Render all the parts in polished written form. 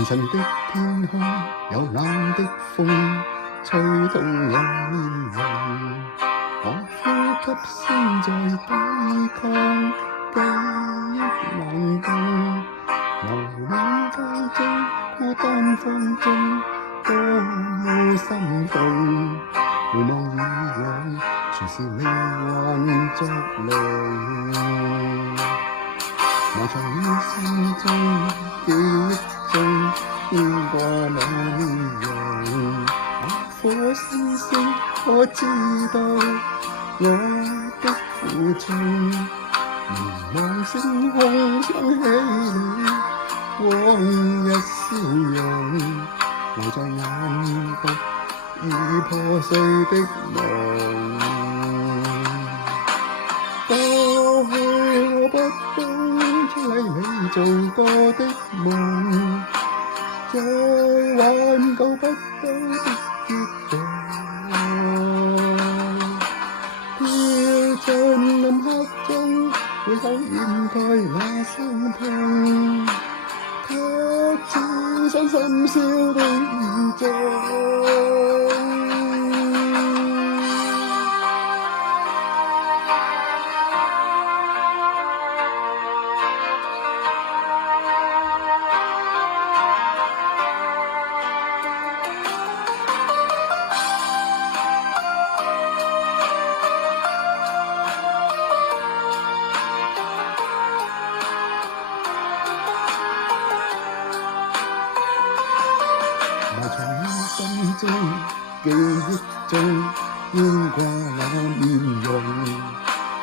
凌晨的天空，有冷的風吹動我面容，我呼吸聲在抵抗記憶冷凍，流連街中孤單風中，多麼心痛。回望以往，全是命幻作弄。埋藏於心中，記憶中，牽掛那面容。火星星，可知道我的苦衷？凝望星空，想起你往日笑容，留在眼角已破碎的夢。過去我不懂出喺你做過的夢，再挽救不到的結局。跳進暗黑中，會否掩蓋那傷痛？卻只想深宵的雨中。埋藏於心中，記憶中，牽掛那面容。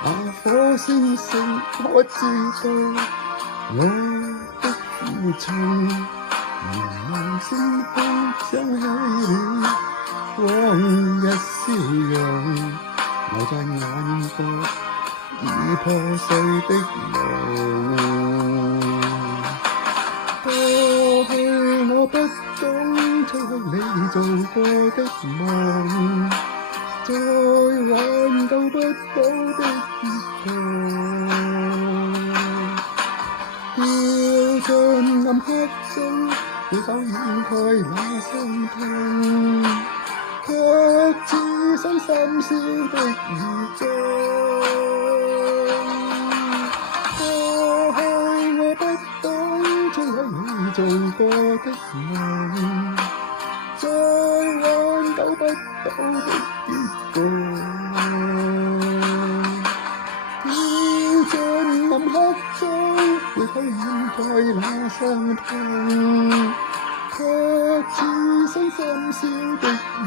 那火星星，可知道我的苦衷？凝望星空，想起你往日笑容，留在眼角已破碎的夢。過去我不懂出你做過的夢，再挽救不到的結局。跳進暗黑中，會否掩蓋那傷痛？卻只想深宵的雨中。過去我不懂出喺你做過的夢，再挽救不到的結局。跳進暗黑中，會否掩蓋那傷痛？卻只想深宵的雨